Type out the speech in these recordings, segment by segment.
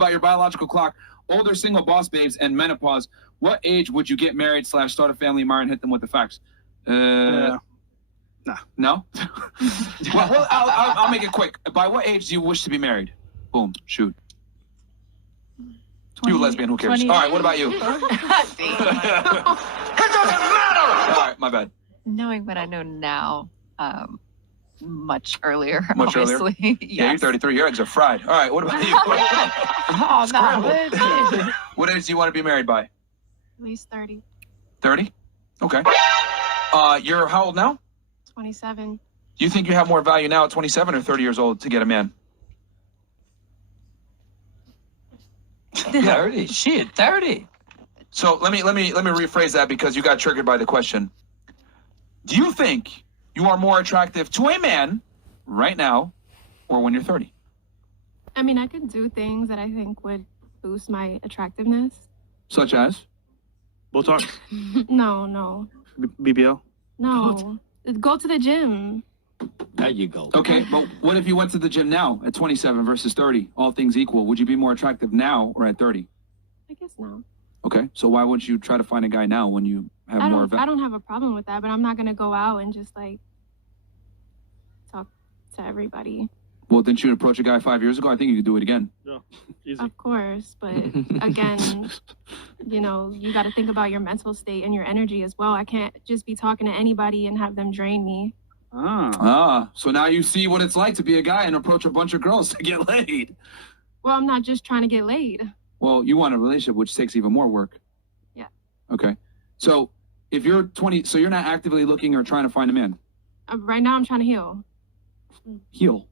about your biological clock, older single boss babes, and menopause. What age would you get married / start a family? Myron, hit them with the facts. Nah. No? well, I'll make it quick. By what age do you wish to be married? Boom. Shoot. 20, you a lesbian, who cares? 20. All right, what about you? It doesn't matter! All right, my bad. Knowing what I know now, much earlier. Much obviously. earlier? Yes. Yeah, you're 33. Your eggs are fried. All right, what about you? Oh, no. What age do you want to be married by? At least 30. 30? Okay. You're how old now? 27. Do you think you have more value now at 27 or 30 years old to get a man? 30. Shit, 30. So let me rephrase that because you got triggered by the question. Do you think you are more attractive to a man right now or when you're 30? I mean, I could do things that I think would boost my attractiveness. Such as? Botox, No. BBL. No. Go to the gym. There you go. Okay, but what if you went to the gym now at 27 versus 30? All things equal, would you be more attractive now or at 30? I guess no. Okay, so why wouldn't you try to find a guy now when you have more I don't have a problem with that, but I'm not going to go out and just like talk to everybody. Well, didn't you approach a guy 5 years ago? I think you could do it again. Yeah, easy. Of course, but again, you know, you got to think about your mental state and your energy as well. I can't just be talking to anybody and have them drain me. So now you see what it's like to be a guy and approach a bunch of girls to get laid. Well, I'm not just trying to get laid. Well, you want a relationship, which takes even more work. Yeah. Okay. So if you're 20, so you're not actively looking or trying to find a man? Right now, I'm trying to heal. Heal.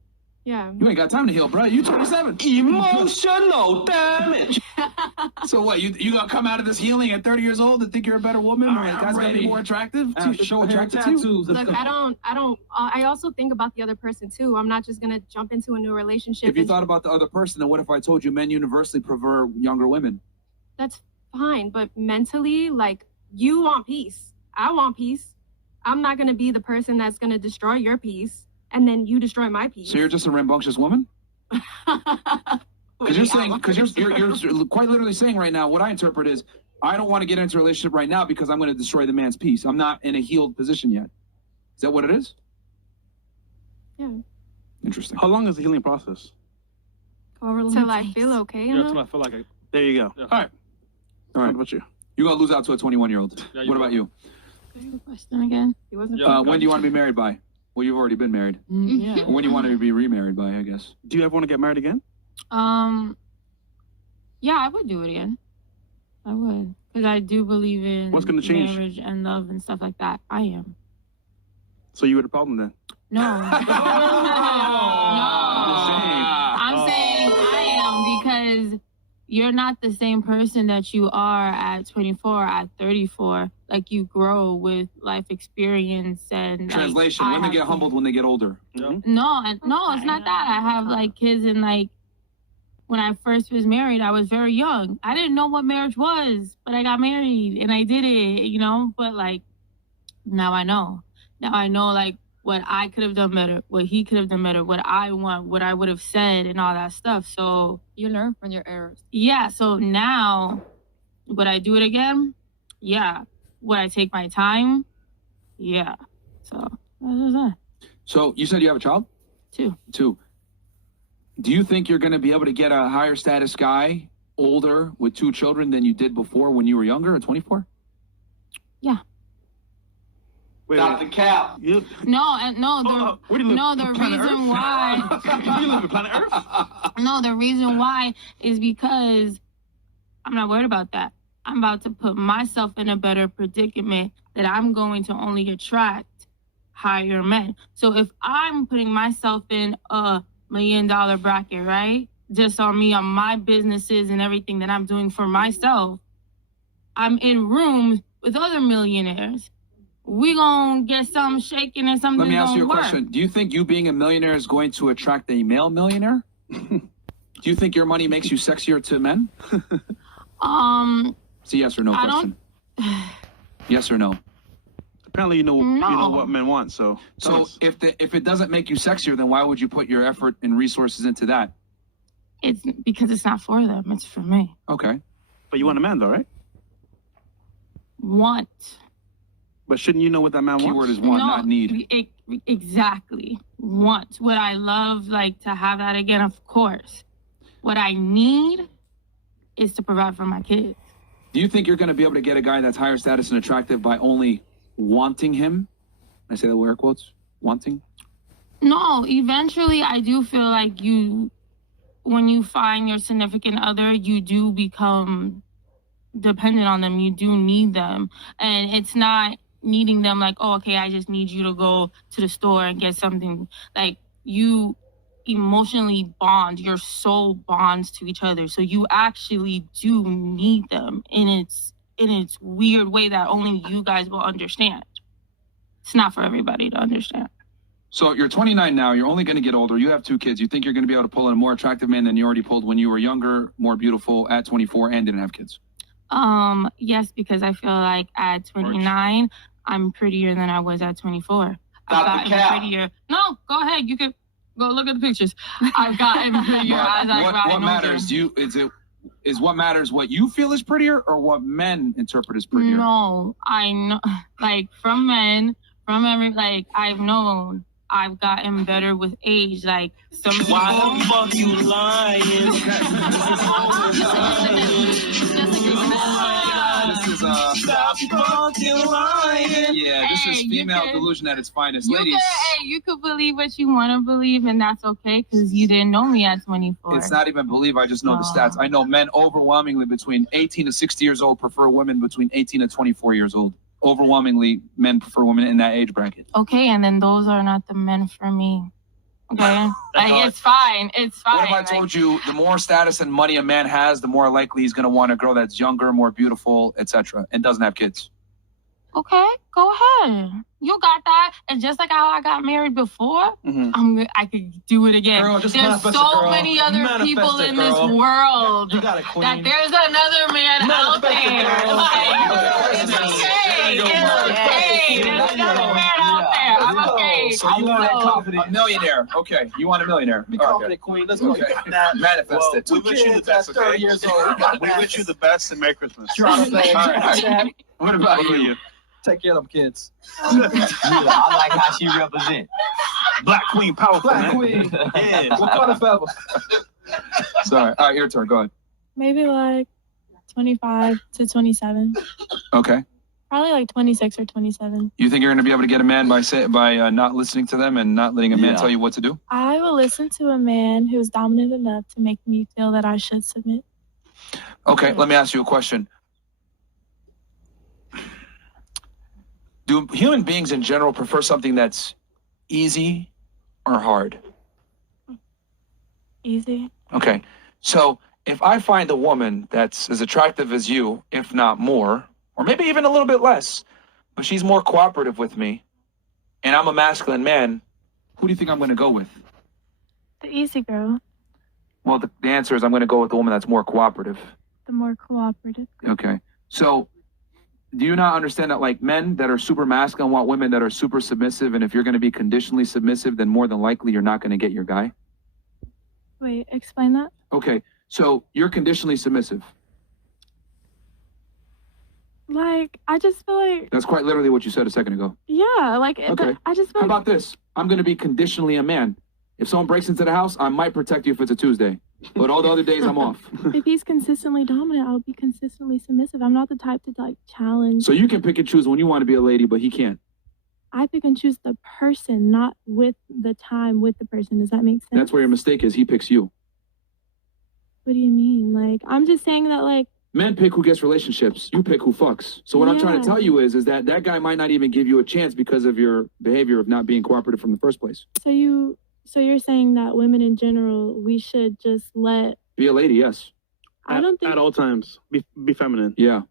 Yeah. You ain't got time to heal, bro. You 27. Emotional damage. So what, you gonna come out of this healing at 30 years old and think you're a better woman? All Or right, guys I'm gonna be ready. more attractive? Show attracted to you? Look, I also think about the other person too. I'm not just gonna jump into a new relationship. If you thought about the other person, then what if I told you men universally prefer younger women? That's fine, but mentally, like, you want peace. I want peace. I'm not gonna be the person that's gonna destroy your peace and then you destroy my peace. So you're just a rambunctious woman? Because you're quite literally saying right now, what I interpret is, I don't want to get into a relationship right now because I'm going to destroy the man's peace. I'm not in a healed position yet. Is that what it is? Yeah. Interesting. How long is the healing process? Till I feel okay, you know? Till I feel like There you go. All right. All What right. about you? You're going to lose out to a 21-year-old. What about you? Question again? He wasn't When do you want to be married by? Well, you've already been married. Yeah. Or when do you want to be remarried by, I guess? Do you ever want to get married again? Yeah, I would do it again. I would. Because I do believe in What's gonna change? marriage and love and stuff like that. I am. So you were the problem then? No. I'm I'm saying I am because you're not the same person that you are at 24, at 34. Like, you grow with life experience and Translation, like, women get humbled when they get older. No, it's not that. I have like kids, and like when I first was married, I was very young. I didn't know what marriage was, but I got married and I did it, you know, but like now I know. Now I know like what I could have done better, what he could have done better, what I want, what I would have said and all that stuff. So You learn from your errors. yeah, so now would I do it again? Yeah. Would I take my time? Yeah. So that's that. So you said you have a child? 2. 2. Do you think you're going to be able to get a higher status guy older with 2 children than you did before when you were younger at 24? Yeah. Wait, Stop the cap. You, Where do you live? No, the reason why. you live on planet Earth? No, the reason why is because I'm not worried about that. I'm about to put myself in a better predicament that I'm going to only attract higher men. So if I'm putting myself in a $1 million bracket, right? Just on me, on my businesses and everything that I'm doing for myself, I'm in rooms with other millionaires. We gonna get something shaking and something Let me ask you a work. question. Do you think you being a millionaire is going to attract a male millionaire? Do you think your money makes you sexier to men? It's a yes or no I question. Yes or no? Apparently you know what men want, so. tell So us. if it doesn't make you sexier, then why would you put your effort and resources into that? It's because it's not for them. It's for me. Okay. But you want a man, though, right? Want. But shouldn't you know what that man Keyword wants? is want, not need. Exactly. Want. Would I love like to have that again? Of course. What I need is to provide for my kids. Do you think you're going to be able to get a guy that's higher status and attractive by only wanting him? I say that with air quotes. Wanting? No, eventually I do feel like when you find your significant other, you do become dependent on them. You do need them. And it's not needing them like, oh, okay, I just need you to go to the store and get something. Like, you emotionally bond, your soul bonds to each other. So you actually do need them in its weird way that only you guys will understand. It's not for everybody to understand. So you're 29 now. You're only going to get older. You have 2 kids. You think you're going to be able to pull in a more attractive man than you already pulled when you were younger, more beautiful at 24 and didn't have kids? Yes, because I feel like at 29, I'm prettier than I was at 24. I've gotten prettier. No, go ahead. You can go look at the pictures. I've gotten prettier as I've gotten What matters? Is what matters what you feel is prettier or what men interpret as prettier? No, I know. Like from men, I've known. I've gotten better with age. Like some people. Why the fuck you lying? This is Stop fucking lying. yeah. This is female delusion at its finest, ladies. You could believe what you want to believe, and that's okay because you didn't know me at 24. It's not even believe. I just know the stats. I know men overwhelmingly between 18 to 60 years old prefer women between 18 to 24 years old. Overwhelmingly, men prefer women in that age bracket. Okay, and then those are not the men for me. Okay, like it's fine. It's fine. What if I told you the more status and money a man has, the more likely he's going to want a girl that's younger, more beautiful, etc., and doesn't have kids? Okay, go ahead. You got that. And just like how I got married before, I could do it again. Girl, just there's manifest so it, girl. many other Manifest people it, in girl. this world You got it, queen. that there's another man out Manifest it, there. girl. Like, it's okay. It's okay. There's another man out there. I'm okay. So you want a millionaire? Okay, you want a millionaire? Be confident, queen. Let's go. Okay. Manifest it. We wish you the best, okay? 30 years old. We wish you the best and Merry Christmas. Trying to All right. What about you? take care of them kids. I like how she represents. Black Queen, powerful, Black man. Queen. Yeah. What kind of feather? Sorry. All right, your turn. Go ahead. Maybe like 25 to 27. Okay. Probably like 26 or 27. You think you're going to be able to get a man by not listening to them and not letting a man tell you what to do? I will listen to a man who's dominant enough to make me feel that I should submit. Okay, let me ask you a question. Do human beings in general prefer something that's easy or hard? Easy. Okay, so if I find a woman that's as attractive as you, if not more, or maybe even a little bit less, but she's more cooperative with me, and I'm a masculine man, who do you think I'm going to go with? The easy girl. Well, the answer is I'm going to go with the woman that's more cooperative. The more cooperative. Okay. So do you not understand that like men that are super masculine want women that are super submissive, and if you're going to be conditionally submissive, then more than likely you're not going to get your guy? Wait, explain that. Okay. So you're conditionally submissive. Like, I just feel like, That's quite literally what you said a second ago. yeah, like, Okay. I just feel How like, about this? I'm going to be conditionally a man. If someone breaks into the house, I might protect you if it's a Tuesday, but all the other days I'm off. if he's consistently dominant, I'll be consistently submissive. I'm not the type to, like, challenge. So you can pick and choose when you want to be a lady, but he can't. I pick and choose the person, not with the time with the person. Does that make sense? That's where your mistake is. He picks you. What do you mean? Like, I'm just saying that, like, Men pick who gets relationships. You pick who fucks. So what I'm trying to Yeah. tell you is that guy might not even give you a chance because of your behavior of not being cooperative from the first place. so you're saying that women in general, we should just let, Be a lady, yes. I don't think, At all times, be feminine. Yeah.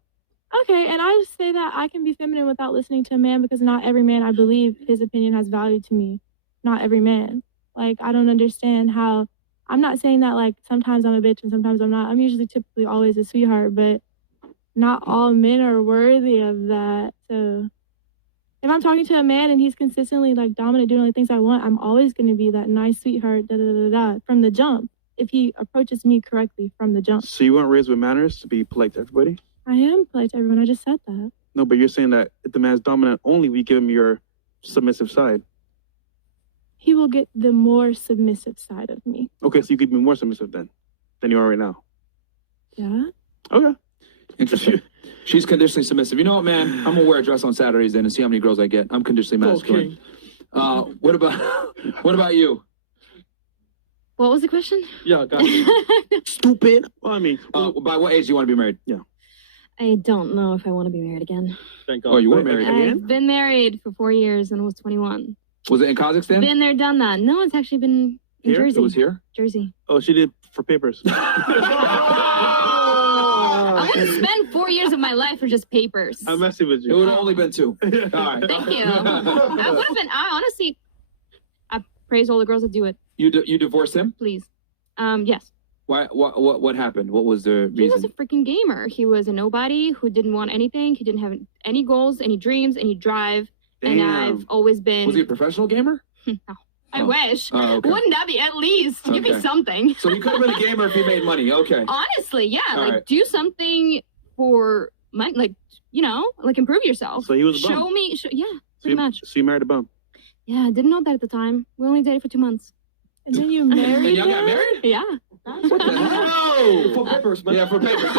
okay, and I just say that I can be feminine without listening to a man because not every man, I believe, his opinion has value to me. Not every man. Like, I don't understand how, I'm not saying that, like, sometimes I'm a bitch and sometimes I'm not. I'm usually typically always a sweetheart, but not all men are worthy of that. So if I'm talking to a man and he's consistently, like, dominant, doing all the things I want, I'm always going to be that nice sweetheart, da-da-da-da, from the jump. if he approaches me correctly from the jump. So you weren't raised with manners to be polite to everybody? I am polite to everyone. I just said that. No, but you're saying that if the man's dominant, only we give him your submissive side. He will get the more submissive side of me. Okay, so you could be more submissive than you are right now. Yeah. Okay. Interesting. She's conditionally submissive. You know what, man? I'm gonna wear a dress on Saturdays then and see how many girls I get. I'm conditionally masculine. Okay. What about you? What was the question? Yeah, got it. Stupid. Well, I mean, By what age do you want to be married? I don't know if I want to be married again. thank God. Oh, you were Wait, married again? I've been married for 4 years and I was 21. Was it in Kazakhstan? Been there, done that. No, it's actually been in Here? Jersey. It was here? Jersey. Oh, she did for papers. I wouldn't spend 4 years of my life for just papers. I'm messing with It you. would have only been 2. All right. Thank you. I would have been. I praise all the girls that do it. You divorced him? Please. Yes. Why? What happened? What was the He was reason? a freaking gamer. He was a nobody who didn't want anything. He didn't have any goals, any dreams, any drive. And I've always been. Was he a professional gamer? No. I Oh. wish. Oh, okay. Wouldn't that be at least? Give me Okay. something. So he could have been a gamer if he made money. Okay. Honestly, yeah. All like right. do something for my improve yourself. So he was a bum. Show me. Yeah, So pretty much. So you married a bum. Yeah, I didn't know that at the time. We only dated for 2 months. And then you married And y'all got him? married? Yeah. What the hell? For papers, man. Yeah, for papers.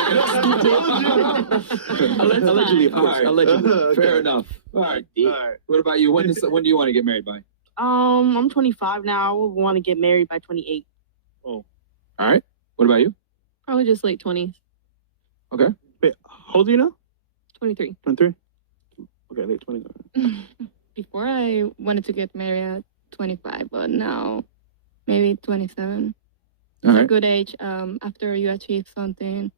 Allegedly, of All course. right. Allegedly. Fair enough. All right. All right. What about you? When do you want to get married by? I'm 25 now. I would want to get married by 28. All right. What about you? Probably just late 20s. Wait, how old are you now? 23. 23? Okay, late 20s. Before I wanted to get married at 25, but now maybe 27. All It's a right. good age. After you achieve something,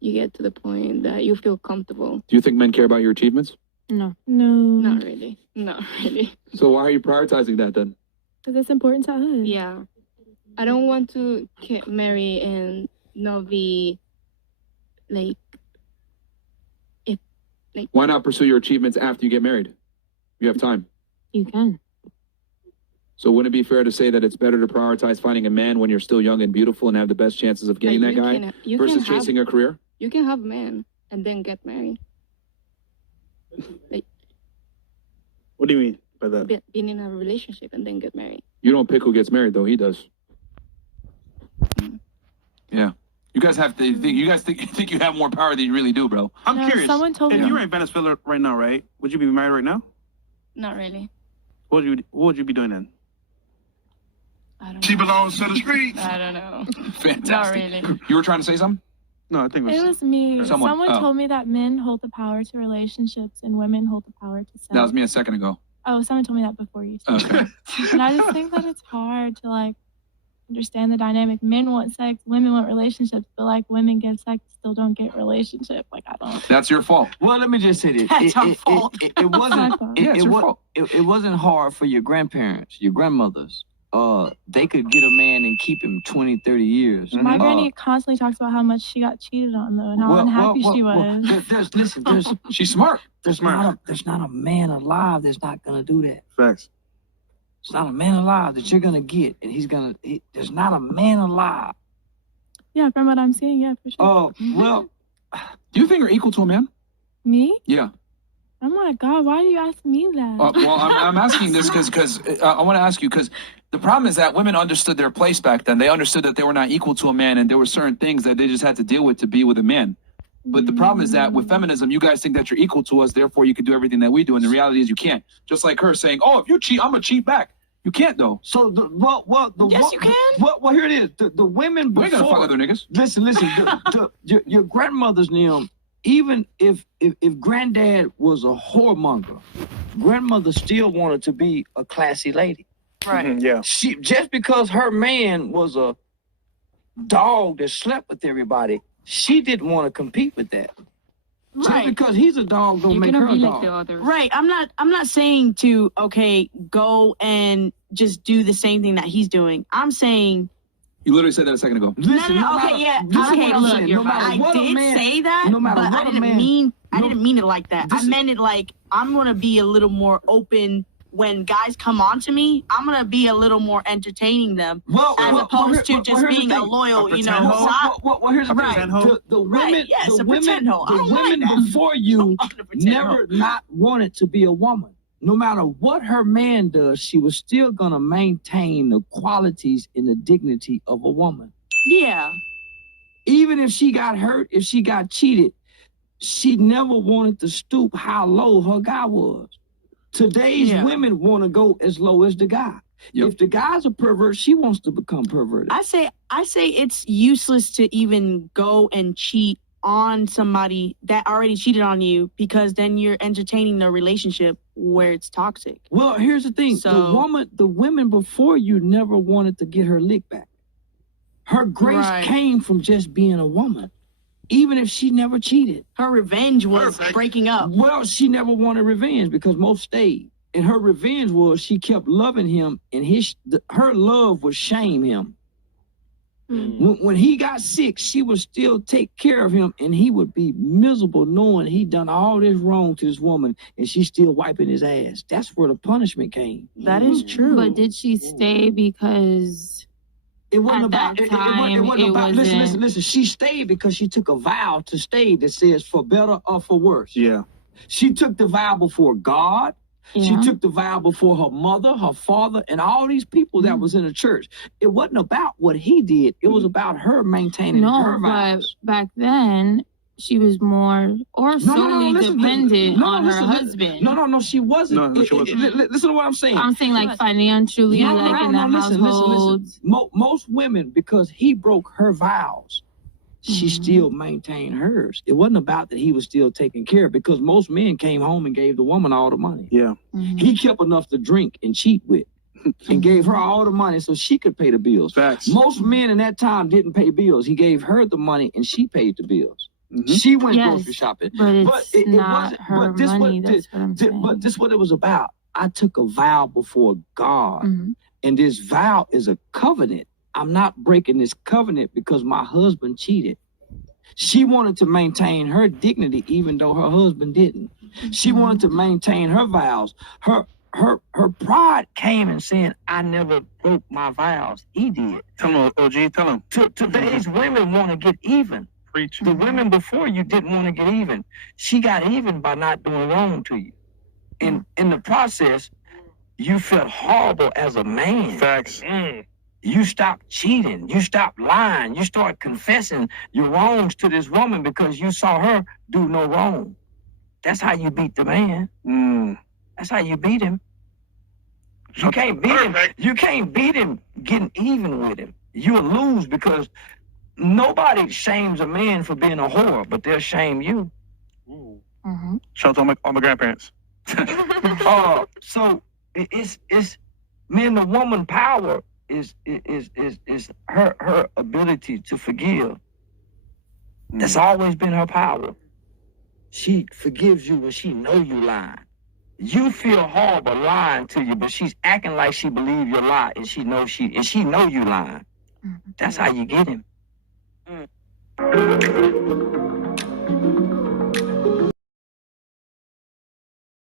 you get to the point that you feel comfortable. Do you think men care about your achievements? No. Not really. Not really. So why are you prioritizing that then? Because it's important to us. Yeah. I don't want to get married and not be like Why not pursue your achievements after you get married? You have time. You can. So wouldn't it be fair to say that it's better to prioritize finding a man when you're still young and beautiful and have the best chances of getting that guy versus chasing a career? You can have a man and then get married. What do you mean by that? Being in a relationship and then get married. You don't pick who gets married though. He does. Yeah. You guys have to think. You guys think you have more power than you really do, bro. I'm No, curious. someone told if me- you were in Venezuela right now, right? Would you be married right now? Not really. What would you be doing then? I don't She know. belongs to the streets. I don't know. Fantastic. Not really. You were trying to say something? No, I think It was me. Someone- Someone oh. told me that men hold the power to relationships and women hold the power to sex. That was me a second ago. Oh, someone told me that before you. Okay. And I just think that it's hard to understand the dynamic. Men want sex, women want relationships, but women get sex, still don't get relationship. I don't. That's your fault. Well, let me just say this. That's our fault. It wasn't. fault. Yeah, it's your fault. It wasn't hard for your grandparents, your grandmothers. They could get a man and keep him 20, 30 years. My granny constantly talks about how much she got cheated on though, and how unhappy she was. There's She's smart. there's not a man alive that's not gonna do that. Facts. It's not a man alive that you're gonna get, and there's not a man alive. Yeah, from what I'm seeing, yeah, for sure. Oh, well, Do you think you're equal to a man? Me? Yeah. Oh my God, why do you ask me that? Well, I'm asking this because I want to ask you because the problem is that women understood their place back then. They understood that they were not equal to a man, and there were certain things that they just had to deal with to be with a man. But the problem is that with feminism, you guys think that you're equal to us, therefore you can do everything that we do, and the reality is you can't. Just like her saying, "Oh, if you cheat, I'm gonna cheat back." You can't though. so Yes, you can. Well, here it is. The women We ain't gonna fuck before. other niggas. Listen. Your grandmother's name. Even if granddad was a whoremonger, grandmother still wanted to be a classy lady. Right. Yeah. She just because her man was a dog that slept with everybody, she didn't want to compete with that. Just Right. because he's a dog don't You make cannot her a be dog. like the others. Right. I'm not saying to go and just do the same thing that he's doing. I'm saying You literally said that a second ago. Listen, no, matter- okay, yeah. listen Okay, what I'm look, saying. you're No matter I what a did man- say that, no matter but what I a didn't man- mean no- I didn't mean it like that. This I meant it like I'm gonna be a little more open when guys come on to me, I'm gonna be a little more entertaining them as opposed to just being a loyal, you know. Well, here's the Right. thing. The women, Right, yes, the a women, pretend hoe. I the don't like women that. before you A pretend never hoe. not wanted to be a woman. No matter what her man does, she was still gonna maintain the qualities and the dignity of a woman. Yeah. Even if she got hurt, if she got cheated, she never wanted to stoop how low her guy was. Today's women want to go as low as the guy. Yep. If the guy's a pervert, she wants to become perverted. I say it's useless to even go and cheat on somebody that already cheated on you, because then you're entertaining the relationship where it's toxic. Well, here's the thing. The women before you never wanted to get her lick back. Her grace came from just being a woman, even if she never cheated. Her revenge was breaking up. Well, she never wanted revenge because most stayed. And her revenge was she kept loving him, and her love would shame him. When he got sick, she would still take care of him, and he would be miserable knowing he'd done all this wrong to this woman, and she's still wiping his ass. That's where the punishment came. That is true. But did she stay because it wasn't at about that time, it wasn't about listen. She stayed because she took a vow to stay that says for better or for worse. Yeah. She took the vow before God. She Yeah. took the vow before her mother, her father, and all these people that was in the church. It wasn't about what he did. It was about her maintaining her but vows. back then she was more or solely dependent on her husband? No, she wasn't. No, she wasn't. Listen to what I'm saying. I'm saying like financially, in the household. Most women, because he broke her vows, she still maintained hers. It wasn't about that he was still taking care of, because most men came home and gave the woman all the money. Yeah. He kept enough to drink and cheat with and gave her all the money so she could pay the bills. Facts. Most men in that time didn't pay bills. He gave her the money and she paid the bills. She went grocery shopping. But it's it not wasn't- her but this money. what- That's what I'm saying. But this is what it was about. I took a vow before God, and this vow is a covenant. I'm not breaking this covenant because my husband cheated. She wanted to maintain her dignity even though her husband didn't. She wanted to maintain her vows. Her pride came in saying, I never broke my vows. He did. Tell him, OG, tell him. Today's women want to get even. Preach. The women before you didn't want to get even. She got even by not doing wrong to you. In the process, you felt horrible as a man. Facts. You stopped cheating. You stopped lying. You started confessing your wrongs to this woman because you saw her do no wrong. That's how you beat the man. That's how you beat him. You can't beat him. You can't beat him getting even with him. You'll lose because nobody shames a man for being a whore, but they'll shame you. Shout out to all my grandparents. So it's man, the woman power is her ability to forgive. That's always been her power. She forgives you when she know you lying. You feel horrible lying to you, but she's acting like she believe your lie, and she know you lying. That's how you get him.